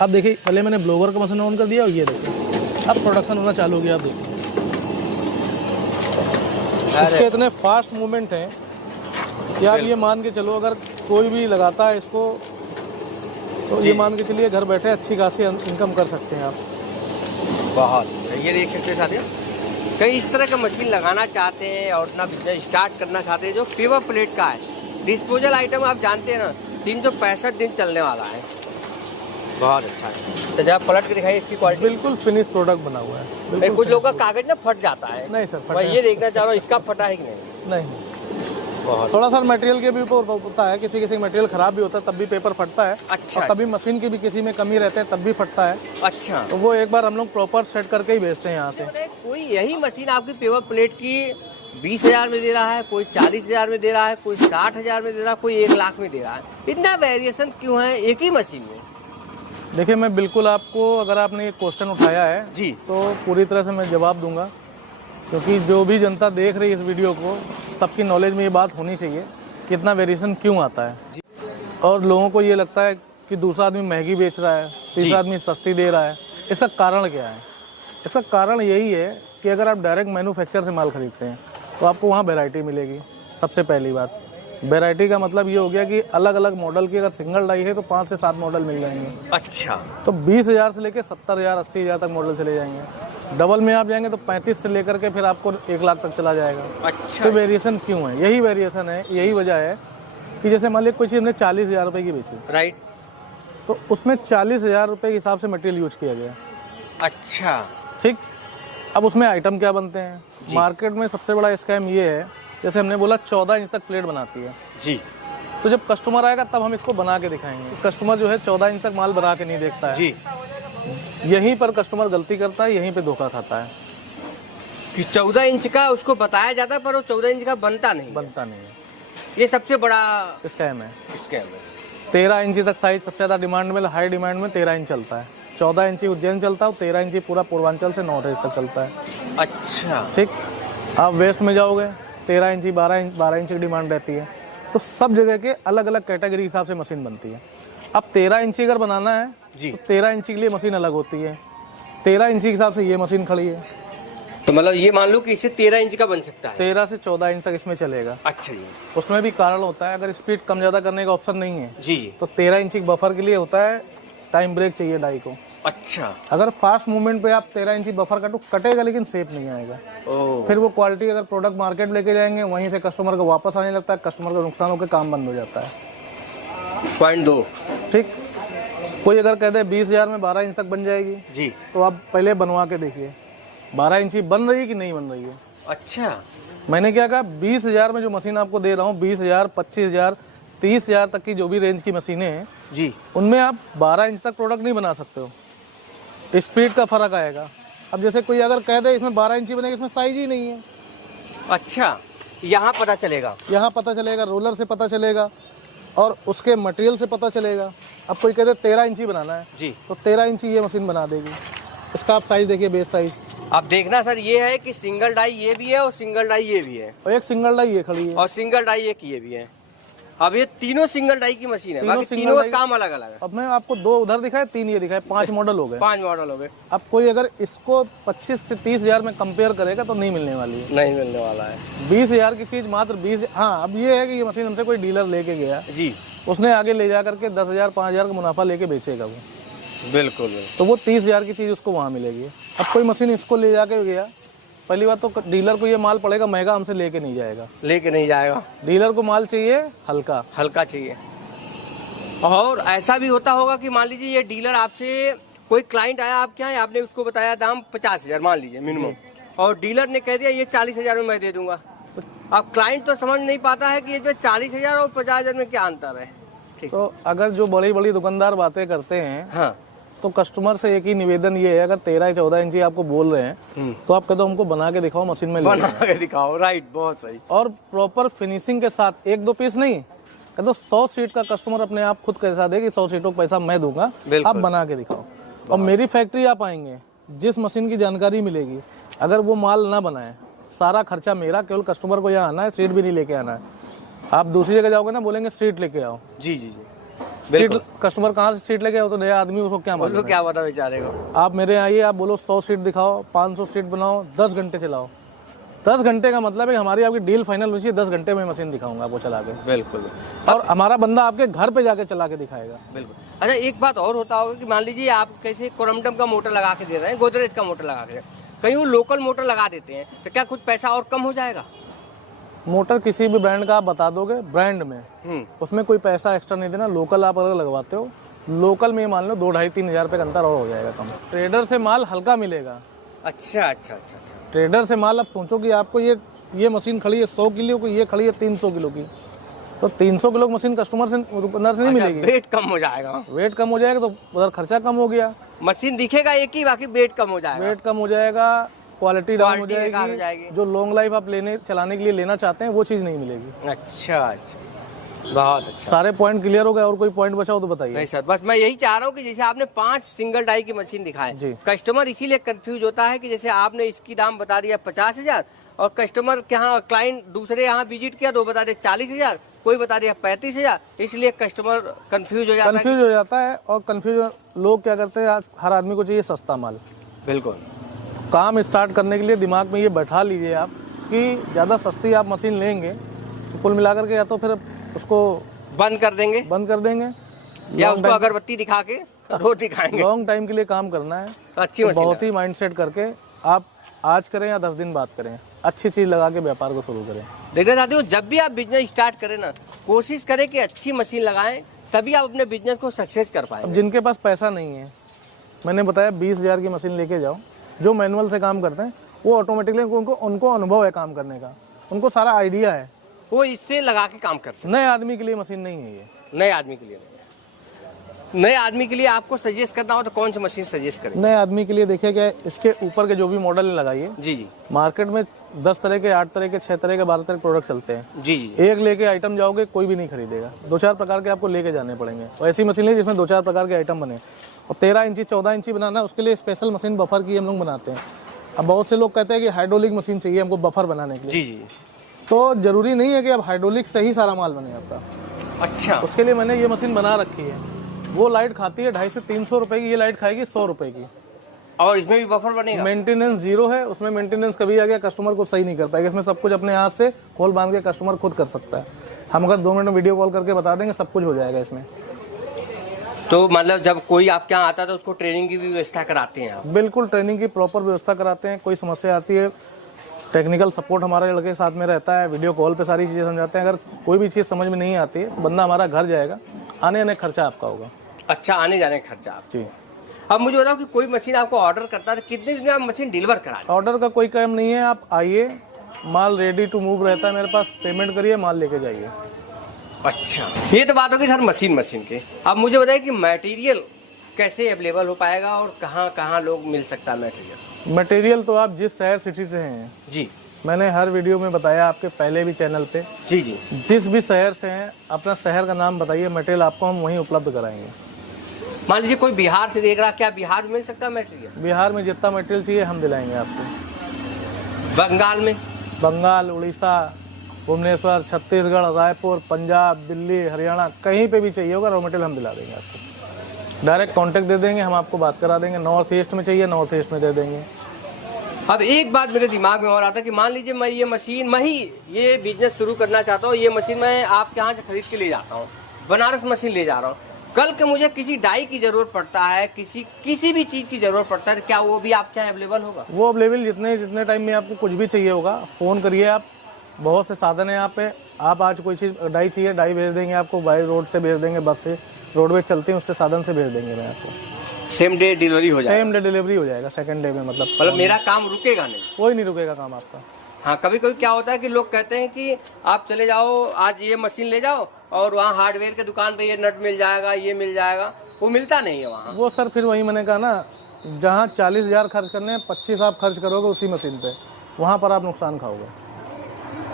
अब देखिए पहले मैंने ब्लोवर का मशीन ऑन कर दिया और ये देखिए अब प्रोडक्शन होना चालू हो गया। आप देखिए इसके इतने फास्ट मूवमेंट हैं कि आप ये मान के चलो अगर कोई भी लगाता है इसको तो ये मान के चलिए घर बैठे अच्छी खासी इनकम कर सकते हैं आप। बहुत ये देख सकते हैं साथियों, कई इस तरह का मशीन लगाना चाहते हैं और अपना बिजनेस स्टार्ट करना चाहते हैं जो पेपर प्लेट का है। डिस्पोजल आइटम आप जानते हैं ना, 365 दिन चलने वाला है। बहुत अच्छा है। तो जब आप पलट के दिखाइए इसकी क्वालिटी। बिल्कुल फिनिश प्रोडक्ट बना हुआ है। कुछ लोगों का कागज ना फट जाता है। नहीं सर, मैं ये देखना चाह रहा हूँ इसका फटा है कि नहीं। नहीं, बहुत थोड़ा सा मटेरियल के भी ऊपर होता है, किसी किसी मटेरियल खराब भी होता है तब भी पेपर फटता है। अच्छा, और कभी मशीन की भी किसी में कमी रहते हैं तब भी फटता है। अच्छा, तो वो एक बार हम लोग प्रॉपर सेट करके ही भेजते हैं यहाँ से। कोई यही मशीन आपकी पेपर प्लेट की 20,000 में दे रहा है, कोई 40,000 में दे रहा है, कोई 60,000 में दे रहा है, कोई 1 लाख में दे रहा है। इतना वेरिएशन क्यों है एक ही मशीन में? देखिए मैं बिल्कुल आपको, अगर आपने ये क्वेश्चन उठाया है जी, तो पूरी तरह से मैं जवाब दूंगा, क्योंकि जो भी जनता देख रही है इस वीडियो को, सबकी नॉलेज में ये बात होनी चाहिए कि इतना वेरिएशन क्यों आता है। और लोगों को ये लगता है कि दूसरा आदमी महंगी बेच रहा है, तीसरा आदमी सस्ती दे रहा है। इसका कारण क्या है? इसका कारण यही है कि अगर आप डायरेक्ट मैन्युफैक्चर से माल खरीदते हैं तो आपको वहाँ वैरायटी मिलेगी। सबसे पहली बात, वैरायटी का मतलब ये हो गया कि अलग अलग मॉडल की अगर सिंगल डाई है तो 5 से 7 मॉडल मिल जाएंगे। अच्छा, तो 20,000 से लेकर 70,000 80,000 तक मॉडल चले जाएंगे। डबल में आप जाएंगे तो 35 से लेकर के फिर आपको 1 लाख तक चला जाएगा। अच्छा, तो वेरिएशन क्यों है? यही वेरिएशन है, यही वजह है कि जैसे मान लीजिए कोई चीज़ हमने 40,000 रुपये की बेची, राइट, तो उसमें 40,000 रुपये के हिसाब से मटेरियल यूज किया गया। अच्छा, ठीक, अब उसमें आइटम क्या बनते हैं? मार्केट में सबसे बड़ा स्कैम ये है, जैसे हमने बोला 14 इंच तक प्लेट बनाती है जी, तो जब कस्टमर आएगा तब हम इसको बना के दिखाएंगे। कस्टमर जो है 14 इंच तक माल बना के नहीं देखता है जी, यहीं पर कस्टमर गलती करता है, यहीं पे धोखा खाता है कि 14 इंच का उसको बताया जाता है पर वो 14 इंच का बनता नहीं है। ये सबसे बड़ा स्कैम है। स्कैम है। 13 इंची तक साइज सबसे ज़्यादा डिमांड में, हाई डिमांड में 13 इंच चलता है। 14 इंची उज्जैन चलता है, 13 इंची पूरा पूर्वांचल से नॉर्थ ईस्ट तक चलता है। अच्छा, ठीक, आप वेस्ट में जाओगे 13 इंची 12 इंच की डिमांड रहती है। तो सब जगह के अलग अलग कैटेगरी के हिसाब से मशीन बनती है। अब 13 इंची अगर बनाना है जी, तो 13 इंची के लिए मशीन अलग होती है। 13 इंची के हिसाब से ये मशीन खड़ी है, तो मतलब ये मान लो कि इससे 13 इंच का बन सकता है। 13 से 14 इंच तक इसमें चलेगा। अच्छा जी, उसमें भी कारण होता है, अगर स्पीड कम ज़्यादा करने का ऑप्शन नहीं है जी जी, तो 13 इंची बफर के लिए होता है टाइम ब्रेक चाहिए डाई को। अच्छा, अगर फास्ट मूवमेंट पे आप 13 इंची बफर काटो, कटेगा लेकिन शेप नहीं आएगा। ओह, फिर वो क्वालिटी अगर प्रोडक्ट मार्केट लेके जाएंगे वहीं से कस्टमर को वापस आने लगता है, कस्टमर को नुकसान होकर काम बंद हो जाता है। पॉइंट 2, ठीक, कोई अगर कह दे 20,000 में 12 इंच तक बन जाएगी जी, तो आप पहले बनवा के देखिए 12 इंची बन रही है कि नहीं बन रही है। अच्छा, मैंने क्या कहा, 20,000 में जो मशीन आपको दे रहा हूँ, 20,000 25,000 30,000 तक की जो भी रेंज की मशीनें हैं जी, उनमें आप 12 इंच तक प्रोडक्ट नहीं बना सकते हो, स्पीड का फर्क आएगा। अब जैसे कोई अगर कह दे इसमें 12 इंची बनेगा, इसमें साइज ही नहीं है। अच्छा, यहाँ पता चलेगा, यहाँ पता चलेगा, रोलर से पता चलेगा और उसके मटेरियल से पता चलेगा। अब कोई कहते 13 इंची बनाना है जी, तो 13 इंची ये मशीन बना देगी। इसका आप साइज देखिए, बेस साइज। अब देखना सर ये है कि सिंगल डाई ये भी है और सिंगल डाई ये भी है और एक सिंगल डाई ये खड़ी है और सिंगल डाई एक ये भी है। अब ये तीनों सिंगल डाई की मशीन है, बाकी तीनों का काम अलग अलग है। अब मैं आपको 2 उधर दिखाए, 3 ये दिखाए, 5 मॉडल हो गए। 5 मॉडल हो गए। अब कोई अगर इसको 25 से 30,000 में कंपेयर करेगा तो नहीं मिलने वाली है, नहीं मिलने वाला है। 20,000 की चीज़ मात्र 20। हाँ, अब ये है कि ये मशीन हमसे कोई डीलर लेके गया जी, उसने आगे ले जा करके 10,000 5,000 का मुनाफा लेके बेचेगा वो, बिल्कुल, तो वो 30,000 की चीज़ उसको वहाँ मिलेगी। अब कोई मशीन इसको ले जाके गया, पहली बात तो डीलर को ये माल पड़ेगा महंगा, हमसे लेके नहीं जाएगा, लेके नहीं जाएगा। डीलर को माल चाहिए हल्का हल्का चाहिए। और ऐसा भी होता होगा कि मान लीजिए ये डीलर आपसे, कोई क्लाइंट आया आपके यहाँ, आपने उसको बताया दाम 50,000 मान लीजिए मिनिमम, और डीलर ने कह दिया ये 40,000 में मैं दे दूंगा। अब क्लाइंट तो समझ नहीं पाता है कि ये 40,000 और 50,000 में क्या अंतर है। ठीक, तो अगर जो बड़ी बड़ी दुकानदार बातें करते हैं हाँ, तो कस्टमर से एक ही निवेदन ये है, अगर 13-14 इंची आपको बोल रहे हैं तो आप कहते हो हमको बना के दिखाओ, मशीन में बना के दिखाओ। राइट, बहुत सही। और प्रॉपर फिनिशिंग के साथ, 1-2 पीस नहीं, कहते 100 सीट का कस्टमर अपने आप खुद कैसा दे कि 100 सीटों का पैसा मैं दूंगा, आप बना के दिखाओ। और मेरी फैक्ट्री आप आएंगे, जिस मशीन की जानकारी मिलेगी, अगर वो माल ना बनाए, सारा खर्चा मेरा, केवल कस्टमर को यहाँ आना है, सीट भी नहीं लेके आना है। आप दूसरी जगह जाओगे ना, बोलेंगे सीट लेके आओ। जी जी जी, सीट कस्टमर कहाँ से सीट लेके आओ तो नया आदमी उसको क्या मालूम उसको क्या पता बेचारे को। आप मेरे आइए, आप बोलो 100 सीट दिखाओ, 500 सीट बनाओ, 10 घंटे चलाओ। 10 घंटे का मतलब है हमारी आपकी डील फाइनल हुई, 10 घंटे में मशीन दिखाऊंगा आपको चला के। बिल्कुल। और हमारा बंदा आपके घर पे जाके चला के दिखाएगा। बिल्कुल। अच्छा, एक बात और होता होगा कि मान लीजिए आप कैसे कोरमडम का मोटर लगा के दे रहे हैं, गोदरेज का मोटर लगा के, कहीं वो लोकल मोटर लगा देते हैं, तो क्या कुछ पैसा और कम हो जाएगा? मोटर किसी भी ब्रांड का आप बता दोगे ब्रांड में, उसमें कोई पैसा एक्स्ट्रा नहीं देना। लोकल आप अगर लगवाते हो, लोकल में मान लो 2-2.5-3 हज़ार रुपये का अंतर और हो जाएगा कम। ट्रेडर से माल हल्का मिलेगा। अच्छा अच्छा अच्छा अच्छा। ट्रेडर से माल, आप सोचो कि आपको ये मशीन खड़ी है 100 किलो की, ये खड़ी है 300 किलो की, तो 300 किलो की मशीन कस्टमर से अंदर से नहीं मिलेगी। वेट कम हो जाएगा। वेट कम हो जाएगा तो उधर खर्चा कम हो गया। मशीन दिखेगा एक ही, बाकी वेट कम हो जाएगा। वेट कम हो जाएगा, क्वालिटी डाउन हो जाएगी। जाएगी। जो लॉन्ग लाइफ आप चलाने के लिए लेना चाहते हैं वो चीज़ नहीं मिलेगी। अच्छा अच्छा, बहुत अच्छा। सारे पॉइंट क्लियर हो गए, और कोई पॉइंट बचा हो तो बताइए। नहीं सर, बस मैं यही चाह रहा हूँ कि जैसे आपने 5 सिंगल डाई की मशीन दिखाए, कस्टमर इसीलिए कंफ्यूज होता है कि जैसे आपने इसकी दाम बता दिया 50,000, और कस्टमर के यहाँ क्लाइंट दूसरे यहाँ विजिट किया तो बता दे 40,000, कोई बता दिया 35,000, इसलिए कस्टमर कंफ्यूज हो जाता है। और कंफ्यूज लोग क्या करते हैं, हर आदमी को चाहिए सस्ता माल। बिल्कुल। काम स्टार्ट करने के लिए दिमाग में ये बैठा लीजिए आप कि ज़्यादा सस्ती आप मशीन लेंगे तो कुल मिलाकर के या तो फिर उसको बंद कर देंगे या उसको अगरबत्ती दिखा के रोज दिखाएंगे। लॉन्ग टाइम के लिए काम करना है, अच्छी मशीन, बहुत ही माइंडसेट करके आप आज करें या 10 दिन बाद करें, अच्छी चीज़ लगा के व्यापार को शुरू करें। देखना चाहते हो, जब भी आप बिजनेस स्टार्ट करें ना, कोशिश करें कि अच्छी मशीन लगाएं, तभी आप अपने बिजनेस को सक्सेस कर पाएंगे। अब जिनके पास पैसा नहीं है, मैंने बताया 20,000 की मशीन लेके जाओ, जो मैनुअल से काम करते हैं वो ऑटोमेटिकली उनको अनुभव है काम करने का, उनको सारा आइडिया है, वो इससे लगा के काम कर सकते। नए आदमी के लिए मशीन नहीं है ये। नए आदमी के लिए नहीं है। नए आदमी के लिए आपको सजेस्ट करना हो तो कौन सी मशीन सजेस्ट करें? नए आदमी के लिए देखिए क्या इसके ऊपर के जो भी मॉडल लगाइए। जी जी। मार्केट में 10 तरह के, 8 तरह के, 6 तरह के, 12 तरह के प्रोडक्ट चलते हैं। जी जी। एक लेके आइटम जाओगे कोई भी नहीं खरीदेगा, 2-4 प्रकार के आपको लेके जाने पड़ेंगे। और ऐसी मशीन है जिसमें 2-4 प्रकार के आइटम बने। और 13 इंची 14 इंची बनाना, उसके लिए स्पेशल मशीन बफर की हम लोग बनाते हैं। अब बहुत से लोग कहते हैं कि हाइड्रोलिक मशीन चाहिए हमको बफर बनाने के लिए। जी जी। तो जरूरी नहीं है कि अब हाइड्रोलिक से ही सारा माल बने आपका। अच्छा। उसके लिए मैंने ये मशीन बना रखी है। वो लाइट खाती है 250 से 300 रुपए की, ये लाइट खाएगी 100 रुपए की। और इसमें भी बफर बनेगा? मेंटेनेंस 0 है, उसमें मेंटेनेंस कभी आ गया कस्टमर को सही नहीं कर पाएगा। इसमें सब कुछ अपने हाथ से खोल बांध के कस्टमर खुद कर सकता है। हम अगर 2 मिनट में वीडियो कॉल करके बता देंगे, सब कुछ हो जाएगा इसमें। तो मतलब जब कोई आपके यहाँ आता है तो उसको ट्रेनिंग की भी व्यवस्था कराते हैं आप? बिल्कुल, ट्रेनिंग की प्रॉपर व्यवस्था कराते हैं। कोई समस्या आती है, टेक्निकल सपोर्ट हमारे लड़के के साथ में रहता है, वीडियो कॉल पे सारी चीज़ें समझाते हैं। अगर कोई भी चीज़ समझ में नहीं आती है, बंदा हमारा घर जाएगा, आने आने खर्चा आपका होगा। अच्छा, आने जाने का खर्चा आप? जी। अब मुझे बताओ कि कोई मशीन आपको ऑर्डर करता है तो कितने दिन में आप मशीन डिलीवर करा? ऑर्डर का कोई काम नहीं है, आप आइए, माल रेडी टू मूव रहता है मेरे पास, पेमेंट करिए, माल लेके जाइए। अच्छा, ये तो बात होगी सर मशीन के। अब मुझे बताइए कि मटेरियल कैसे अवेलेबल हो पाएगा और कहाँ कहाँ लोग मिल सकता है मटेरियल? मटेरियल तो आप जिस शहर सिटी से हैं जी, मैंने हर वीडियो में बताया, आपके पहले भी चैनल पे। जी जी। जिस भी शहर से हैं अपना शहर का नाम बताइए, मटेरियल आपको हम वहीं उपलब्ध कराएंगे। मान लीजिए कोई बिहार से देख रहा, क्या बिहार में मिल सकता है मटेरियल? बिहार में जितना मटेरियल चाहिए हम दिलाएंगे आपको। बंगाल में? बंगाल, उड़ीसा, भुवनेश्वर, छत्तीसगढ़, रायपुर, पंजाब, दिल्ली, हरियाणा, कहीं पे भी चाहिए होगा रॉ मटेरियल हम दिला देंगे आपको। डायरेक्ट कांटेक्ट दे देंगे, हम आपको बात करा देंगे। नॉर्थ ईस्ट में चाहिए, नॉर्थ ईस्ट में दे देंगे। अब एक बात मेरे दिमाग में और आता है कि मान लीजिए मैं ये मशीन, मैं ही ये बिजनेस शुरू करना चाहता हूँ, ये मशीन मैं आपके यहाँ से खरीद के ले जाता हूँ, बनारस मशीन ले जा रहा हूँ, कल के मुझे किसी डाई की जरूरत पड़ता है, किसी भी चीज़ की जरूरत पड़ता है, क्या वो भी आपके यहाँ अवेलेबल होगा? वो अवेलेबल जितने टाइम में आपको कुछ भी चाहिए होगा, फ़ोन करिए आप। बहुत से साधन है यहाँ पे। आप आज कोई चीज़ डाई चाहिए, डाई भेज देंगे आपको, बाई रोड से भेज देंगे, बस से रोडवेज चलती है उससे साधन से भेज देंगे मैं आपको। सेम डे डिलीवरी हो जाएगा? सेम डे डिलीवरी हो जाएगा, सेकंड डे में। मतलब मेरा काम रुकेगा नहीं? कोई नहीं रुकेगा काम आपका। हाँ, कभी कभी क्या होता है कि लोग कहते हैं कि आप चले जाओ, आज ये मशीन ले जाओ और वहाँ हार्डवेयर के दुकान पे ये नट मिल जाएगा, ये मिल जाएगा, वो मिलता नहीं है वहाँ। वो सर फिर वही मैंने कहा ना, जहाँ 40,000 खर्च करने हैं, 25 आप खर्च करोगे उसी मशीन पे, वहाँ पर आप नुकसान खाओगे।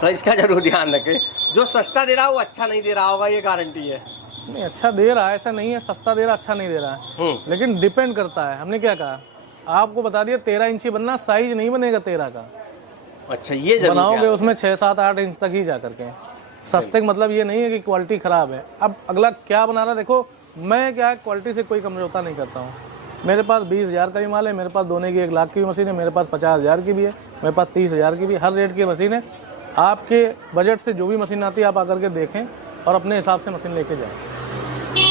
तो इसका जरूर ध्यान रखें, जो सस्ता दे रहा है वो अच्छा नहीं दे रहा होगा, ये गारंटी है। नहीं, अच्छा दे रहा है ऐसा नहीं है, सस्ता दे रहा अच्छा नहीं दे रहा है, लेकिन डिपेंड करता है। हमने क्या कहा, आपको बता दिया 13 इंची बनना, साइज नहीं बनेगा 13 का। अच्छा, ये बनाओगे उसमें 6, 7, 8 इंच तक ही जा करके। सस्ते का मतलब ये नहीं है कि क्वालिटी खराब है। अब अगला क्या बना रहा है देखो, मैं क्या है, क्वालिटी से कोई समझौता नहीं करता हूँ। मेरे पास 20,000 का भी माल है, मेरे पास दोने की 1 लाख की भी मशीन है, मेरे पास 50,000 की भी है, मेरे पास 30,000 की भी, हर रेट की मशीन है। आपके बजट से जो भी मशीन आती है आप आकर के देखें और अपने हिसाब से मशीन लेके जाएं।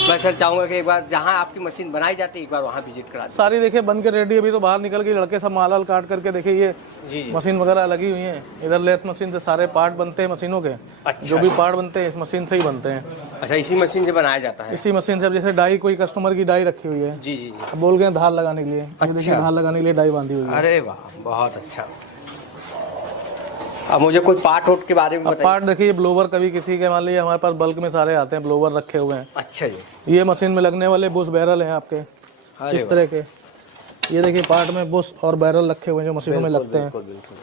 मैं सर चाहूँगा कि एक बार जहाँ आपकी मशीन बनाई जाती है एक बार वहाँ विजिट करा दें। सारी देखिए बन के रेडी, अभी तो बाहर निकल गई, लड़के सब माल काट करके देखिए ये जी जी। मशीन वगैरह लगी हुई हैं। इधर लेथ मशीन से सारे पार्ट बनते हैं मशीनों के। अच्छा, जो भी पार्ट बनते हैं इस मशीन से ही बनते हैं। अच्छा, इसी मशीन से बनाया जाता है? इसी मशीन से। अब जैसे डाई, कोई कस्टमर की डाई रखी हुई है, जी जी जी। अब बोल गए धार लगाने के लिए, ये देखिए धार लगाने के लिए डाई बांधी हुई है। अरे वाह, बहुत अच्छा। अब मुझे कोई पार्ट वोट के बारे में बताइए। पार्ट देखिए, ब्लोवर कभी किसी के, मान लीजिए हमारे पास बल्क में सारे आते हैं, ब्लोवर रखे हुए हैं। अच्छा जी। ये मशीन में लगने वाले बुश बैरल हैं आपके इस तरह के। ये देखिए पार्ट में बुश और बैरल रखे हुए हैं जो मशीनों में लगते हैं।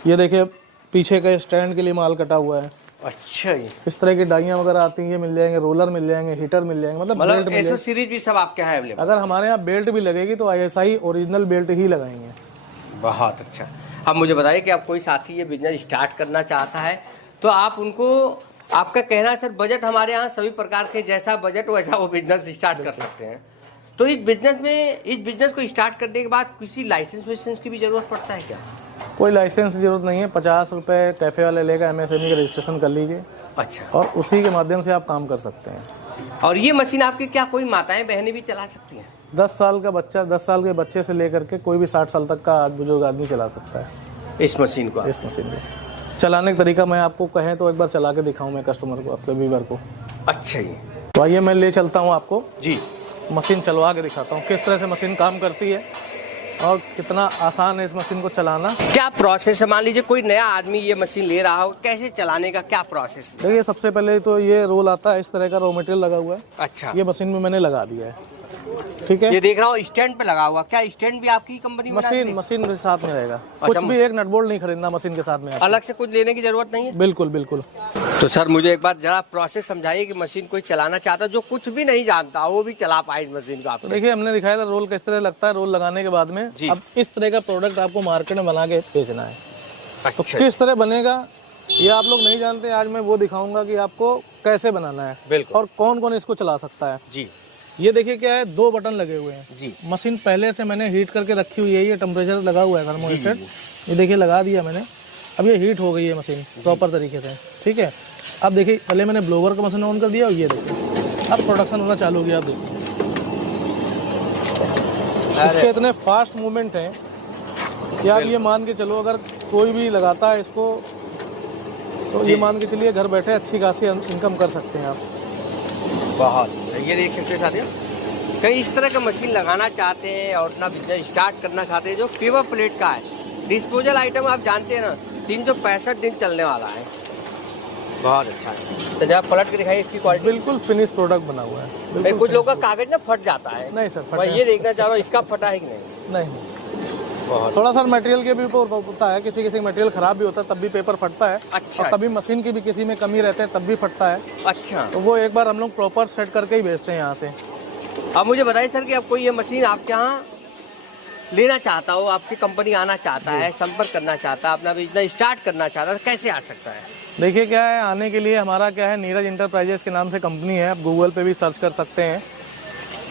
ये देखिए पीछे के स्टैंड के लिए माल कटा हुआ है। अच्छा जी। इस तरह की डाइयाँ वगैरह आती हैं, ये मिल जाएंगे, रोलर मिल जाएंगे, हीटर मिल जाएंगे, मतलब बेल्ट मिल जाएंगे। सीरीज भी सब आपके यहाँ अवेलेबल? अगर हमारे यहाँ बेल्ट भी लगेगी तो ISI ओरिजिनल बेल्ट ही लगाएंगे। बहुत अच्छा। अब मुझे बताइए कि आप कोई साथी ये बिजनेस स्टार्ट करना चाहता है तो आप उनको, आपका कहना है सर बजट हमारे यहाँ सभी प्रकार के, जैसा बजट वैसा वो बिजनेस स्टार्ट कर सकते हैं। तो इस बिजनेस को स्टार्ट करने के बाद किसी लाइसेंस वाइसेंस की भी जरूरत पड़ता है क्या? कोई लाइसेंस की जरूरत नहीं है। 50 रुपये कैफ़े वाले लेगा, MSME का रजिस्ट्रेशन कर लीजिए। अच्छा। और उसी के माध्यम से आप काम कर सकते हैं। और ये मशीन आपकी क्या कोई माताएं बहनें भी चला सकती हैं? 10 साल का बच्चा, 10 साल के बच्चे से लेकर के कोई भी 60 साल तक का बुजुर्ग आदमी चला सकता है इस मशीन को? इस मशीन को चलाने का तरीका मैं आपको कहें तो एक बार चला के दिखाऊं मैं कस्टमर को, आपके व्यूअर को। अच्छा जी। तो आइए मैं ले चलता हूं आपको जी, मशीन चलवा के दिखाता हूं किस तरह से मशीन काम करती है और कितना आसान है इस मशीन को चलाना। क्या प्रोसेस है? मान लीजिए कोई नया आदमी ये मशीन ले रहा हो, कैसे चलाने का क्या प्रोसेस? देखिए सबसे पहले तो ये रोल आता है, इस तरह का रॉ मटेरियल लगा हुआ है। अच्छा। ये मशीन में मैंने लगा दिया है, ठीक है। ये देख रहा हूँ स्टैंड पे लगा हुआ, क्या स्टैंड भी आपकी कंपनी में? मशीन के साथ में रहेगा। कुछ भी एक नट बोल्ट नहीं खरीदना मशीन के साथ में, अलग से कुछ लेने की जरूरत नहीं है? बिल्कुल बिल्कुल। तो सर मुझे एक बार जरा प्रोसेस समझाइए कि मशीन कोई चलाना चाहता जो कुछ भी नहीं जानता वो भी चला पाए इस मशीन को। आप तो देखिए हमने दिखाया था रोल किस तरह लगता है। रोल लगाने के बाद में अब इस तरह का प्रोडक्ट आपको मार्केट में बना के बेचना है। तो किस तरह बनेगा ये आप लोग नहीं जानते, आज मैं वो दिखाऊंगा कि आपको कैसे बनाना है। बिल्कुल। और कौन कौन इसको चला सकता है। जी। ये देखिए क्या है, 2 बटन लगे हुए हैं जी। मशीन पहले से मैंने हीट करके रखी हुई है। ये टेम्परेचर लगा हुआ है थर्मोस्टेट, ये देखिए लगा दिया मैंने। अब ये हीट हो गई है मशीन प्रॉपर तरीके से, ठीक है। अब देखिए पहले मैंने ब्लोवर का मशीन ऑन कर दिया और ये देखिए अब प्रोडक्शन होना चालू हो गया। आप देखिए इसके इतने फास्ट मूवमेंट हैं कि आप ये मान के चलो अगर कोई भी लगाता है इसको तो ये मान के चलिए घर बैठे अच्छी खासी इनकम कर सकते हैं आप। बहुत ये देख सकते हैं साथियों, कई इस तरह का मशीन लगाना चाहते हैं और अपना बिजनेस स्टार्ट करना चाहते हैं जो पेपर प्लेट का है। डिस्पोजल आइटम आप जानते हैं ना, 365 दिन चलने वाला है। बहुत अच्छा है। तो जब पलट के दिखाइए इसकी क्वालिटी। बिल्कुल फिनिश प्रोडक्ट बना हुआ है। कुछ लोगों का कागज ना फट जाता है। नहीं सर, मैं ये देखना चाह रहा हूँ इसका फटा है कि नहीं? नहीं। बहुत थोड़ा सा मटेरियल के भी ऊपर होता है, किसी किसी मटेरियल खराब भी होता है तब भी पेपर फटता है। अच्छा। और कभी मशीन की भी किसी में कमी रहते हैं तब भी फटता है। अच्छा। तो वो एक बार हम लोग प्रॉपर सेट करके ही भेजते हैं यहाँ से। अब मुझे बताइए सर कि अब कोई ये मशीन आपके यहाँ लेना चाहता हो, आपकी कंपनी आना चाहता है, संपर्क करना चाहता है, अपना बिजनेस स्टार्ट करना चाहता है, कैसे आ सकता है? देखिए क्या है, आने के लिए हमारा क्या है, नीरज इंटरप्राइजेस के नाम से कंपनी है। आप गूगल पे भी सर्च कर सकते हैं।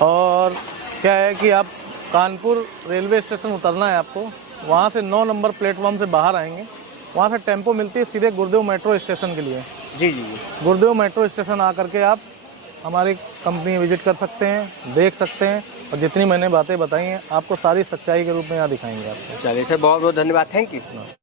और क्या है कि आप कानपुर रेलवे स्टेशन उतरना है आपको, वहाँ से 9 नंबर प्लेटफॉर्म से बाहर आएंगे, वहाँ से टेम्पो मिलती है सीधे गुरुदेव मेट्रो स्टेशन के लिए। जी जी जी। गुरुदेव मेट्रो स्टेशन आकर के आप हमारी कंपनी विजिट कर सकते हैं, देख सकते हैं और जितनी मैंने बातें बताई हैं आपको सारी सच्चाई के रूप में यहाँ दिखाएंगे आपको। चलिए सर, बहुत बहुत धन्यवाद, थैंक यू।